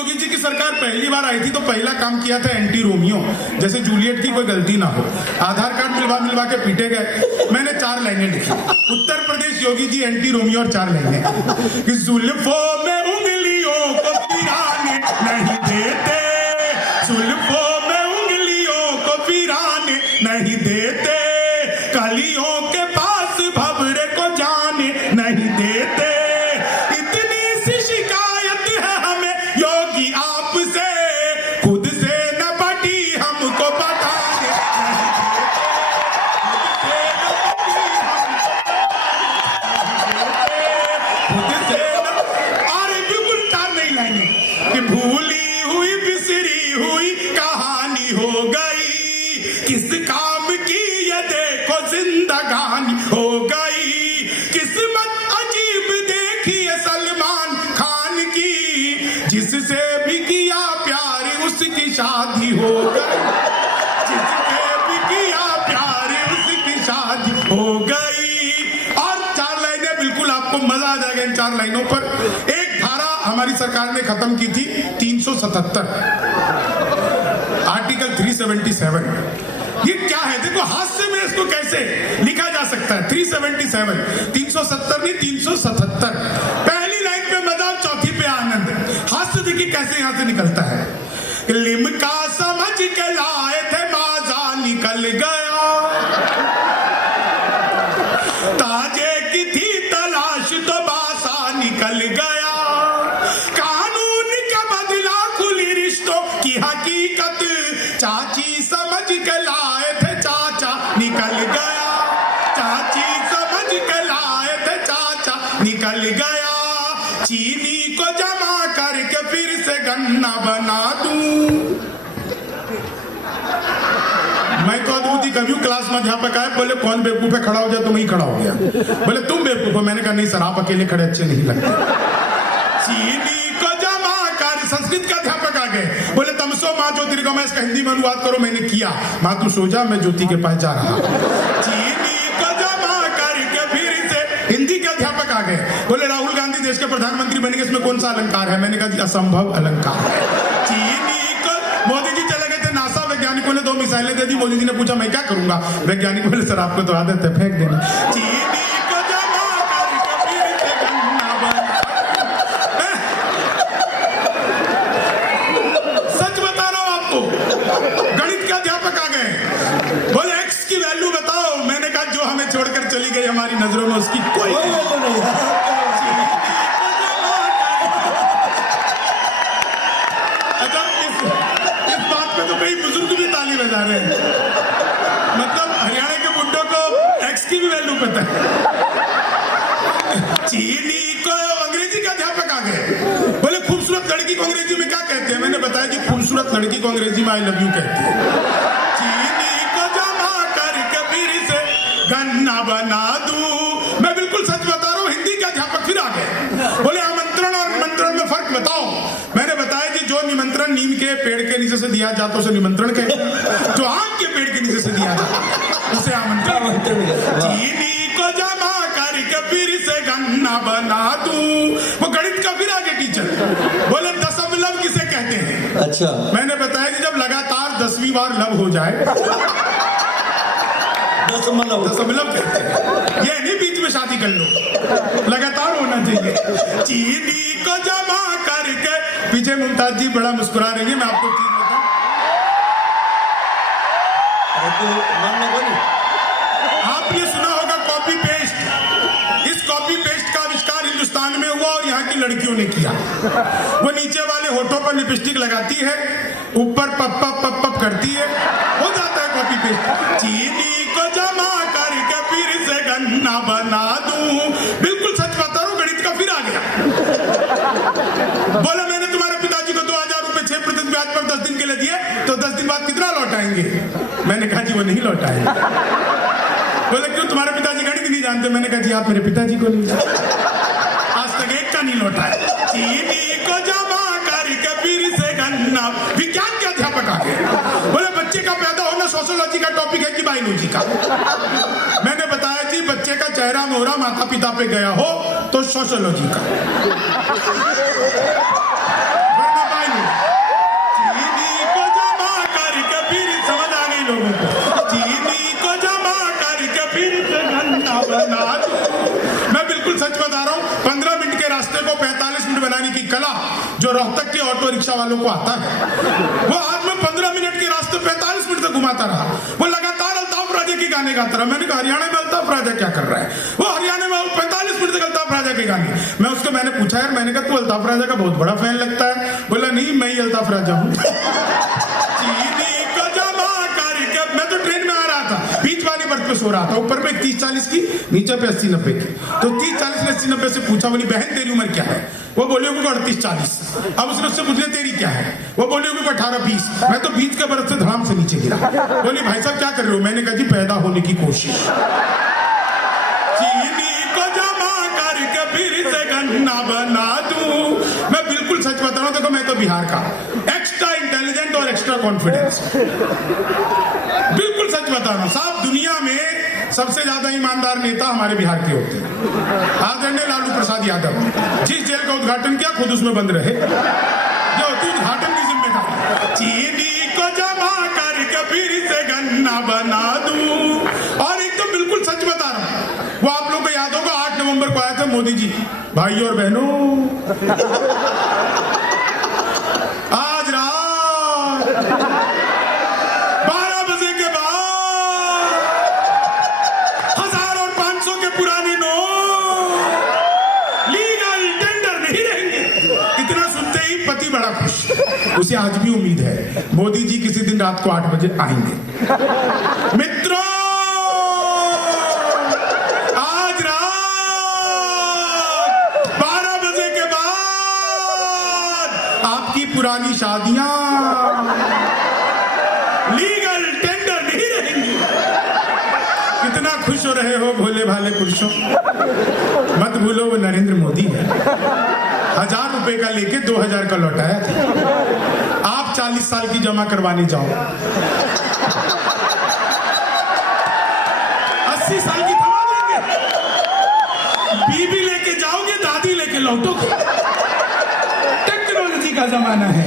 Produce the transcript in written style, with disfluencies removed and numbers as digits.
योगी जी की सरकार पहली बार आई थी तो पहला काम किया था एंटी रोमियो, जैसे जूलियट की कोई गलती ना हो, आधार कार्ड मिलवा के पीटे गए। मैंने 4 लाइनें लिखी, उत्तर प्रदेश योगी जी एंटी रोमियो और 4 लाइनें कि जुल्फों में उंगलियों को पिराने नहीं देते, जुल्फों में उंगलियों को पिराने नहीं देते, कलियों के पास भंवरे को जाने नहीं देते, इतनी सी शिकायत है हमें योगी आपसे, खुद से न पटी हमको बताने खुद से न, और बिल्कुल 4 नहीं लाइने कि भूली हुई बिसरी हुई कहानी हो गई, किस काम की ये देखो जिंदगानी हो गई, किस्मत अजीब देखिए सलमान खान की, जिससे भी किया प्यार उसकी शादी हो गई, जिससे भी किया प्यार उसकी शादी हो गई। और 4 लाइनें बिल्कुल आपको मजा आ जाएगा इन 4 लाइनों पर। एक धारा हमारी सरकार ने खत्म की थी 377, आर्टिकल 377। ये क्या है? देखो हास्य में इसको कैसे लिखा जा सकता है। 377, 370 नहीं 377। पहली लाइन पे मजा, चौथी पे आनंद। हास्य देखिए कैसे यहां से निकलता है। लिमका समझ के लाए थे माजा निकल गया, ताजे की थी तलाश तो बासा निकल गया, कानून का बदला खुली रिश्तों की हकीकत, चाची समझ के लाए थे चाचा निकल गया, चाची समझ के लाए थे चाचा निकल गया, चीनी को जमा करके फिर से गन्ना बना दूं। मैं तो अद्भुत कभी क्लास में अध्यापक आए, बोले कौन बेवकूफ है, खड़ा हो जाए, तो मैं ही खड़ा हो गया। बोले तुम बेवकूफ हो। मैंने कहा नहीं सर, आप अकेले खड़े अच्छे नहीं लगते। चीनी को जमा कर, संस्कृत का अध्यापक आ गए, बोले तमसो माँ ज्योतिर्गमय, इसका हिंदी में अनुवाद करो। मैंने किया, माँ तू सो जा, मैं ज्योति के पास जा रहा। चीनी को जमा करके फिर से हिंदी के अध्यापक आ गए, बोले राहुल गांधी देश के प्रधानमंत्री बनेंगे, इसमें कौन सा अलंकार है? मैंने कहा जी असंभव अलंकार। चीनी को, मोदी जी चले गए थे नासा, वैज्ञानिकों ने 2 मिसाइलें दे दी। मोदी जी ने पूछा मैं क्या करूंगा? वैज्ञानिक बोले सर आपको तो आदत है, फेंक देना। चीनी को जमा करके फिर से गन्ना बना। सच बता रहा हूं आपको, गणित के अध्यापक आ गए, बोले एक्स की वैल्यू बताओ। मैंने कहा जो हमें छोड़कर चली गई हमारी नजरों में उसकी कोई वैल्यू नहीं है। बजा रहे हैं, मतलब हरियाणा के बुड्ढों को एक्स की भी वैल्यू पता है। चीनी को अंग्रेजी का अध्यापक आ गए, बोले खूबसूरत लड़की को अंग्रेजी में क्या कहते हैं? मैंने बताया कि खूबसूरत लड़की को अंग्रेजी में आई लव यू कहते हैं। चीनी को जमा करके फिर से गन्ना बना दूं। मैं बिल्कुल सच बता रहा हूँ। हिंदी के अध्यापक फिर आ गए, बोले आमंत्रण और निमंत्रण में फर्क बताओ। मैंने बताया कि जो निमंत्रण नीम के पेड़ के नीचे से दिया जाता है उसे निमंत्रण कहते हैं, जो आम के पेड़ के नीचे से दिया जाता है उसे आमंत्रण। चीनी को जमा करके फिर से गन्ना बना दूं। वो गणित का फिर आगे टीचर, बोले दशमलव किसे कहते हैं? अच्छा, मैंने बताया कि जब लगातार 10वीं बार लव हो जाए दशमलव कहते हैं। ये नहीं बीच में शादी कर लो, लगातार होना चाहिए। चीनी को जमा करके, पीछे मुमताज जी बड़ा मुस्कुरा रही है, मैं आपको चीज बताऊं। आपने सुना होगा कॉपी पेस्ट। इस कॉपी पेस्ट का आविष्कार हिंदुस्तान में हुआ और यहाँ की लड़कियों ने किया। वो नीचे वाले होठों पर लिपस्टिक लगाती है, ऊपर पप पप पप पप करती है, हो जाता है कॉपी पेस्ट। चीनी को जमा करके फिर से गन्ना बना दूं। बिल्कुल सच बता रहा हूं, गणित का फिर आ गया। बोला मैंने तुम्हारे पिताजी को 2000 रुपए 6% ब्याज पर 10 दिन के लिए दिए, तो 10 दिन बाद कितना लौटाएंगे? मैंने कहा जी वो नहीं लौटाएंगे। बोले क्यों, तुम्हारे पिताजी गणित नहीं जानते? मैंने कहा जी आप मेरे पिताजी को नहीं जानते, आज तक एक का नहीं लौटाया। चीनी को जमा करके फिर से गन्ना। विज्ञान के अध्यापक आ गए, बोले बच्चे का पैदा होना सोशियोलॉजी का टॉपिक है कि बायोलॉजी का? मैंने बताया जी बच्चे का चेहरा मोहरा माता पिता पे गया हो तो सोशियोलॉजी का, वरना कला जो रोहतक के ऑटो रिक्शा वालों को आता है। वो आज में 15 मिनट के रास्ते 45 मिनट तक घुमाता रहा। वो लगातार अल्ताफ राजा के गाने गाता रहा। मैंने कहा हरियाणा में अल्ताफ राजा क्या कर रहा है? वो हरियाणा में 45 मिनट तक अल्ताफ राजा के गाने। मैंने पूछा यार, मैंने कहा तू अल्ताफ राजा का बहुत बड़ा फैन लगता है। बोला नहीं, मैं ही अल्ताफ राजा हूँ। मैं तो ट्रेन में आ रहा था, बीच वाली बर्थ पे सो रहा था, ऊपर पे 30-40 की, नीचे पे 80-90 की। तो 30-40 ने 80-90 से पूछा, बोली बहन तेरी उम्र क्या है? वो बोले होगी 38-40। अब उसने उससे पूछ लिया तेरी क्या है? वो बोले होगी 18-20। मैं तो बीच के बर्थ से धड़ाम से नीचे गिरा। बोली भाई साहब क्या कर रहे हो? मैंने कहा जी पैदा होने की कोशिश। चीनी को जमा करके फिर से गन्ना बना दूं। मैं बिल्कुल सच बता रहा हूं, देखो मैं तो बिहार का, एक्स्ट्रा इंटेलिजेंट और एक्स्ट्रा कॉन्फिडेंस। बिल्कुल सच बता रहा हूं साहब, दुनिया में सबसे ज्यादा ईमानदार नेता हमारे बिहार के होते हैं। आदरणीय लालू प्रसाद यादव, जिस जेल का उद्घाटन किया खुद उसमें बंद रहे, जो होती उद्घाटन की जिम्मेदारी। चीनी को जमा करके फिर से गन्ना बना दूं। और एक तो बिल्कुल सच बता रहा हूं, वो आप लोग को याद होगा 8 नवंबर को आए थे मोदी जी। भाइयों और बहनों, आज रात 12 बजे के बाद 1000 और 500 के पुराने नोट लीगल टेंडर नहीं रहेंगे। इतना सुनते ही पति बड़ा खुश। उसे आज भी उम्मीद है मोदी जी किसी दिन रात को 8 बजे आएंगे। मित्रों, आज रात 12 बजे के बाद आपकी पुरानी शादियां लीगल टेंडर नहीं रहेंगी। कितना खुश हो रहे हो भोले भाले पुरुषों। मत भूलो वो नरेंद्र मोदी है। 1000 रुपए का लेके 2000 का लौटाया था। आप 40 साल की जमा करवाने जाओ, 80 साल की थमा देंगे। बीबी लेके जाओगे, दादी लेके लौटोगे। टेक्नोलॉजी का जमाना है।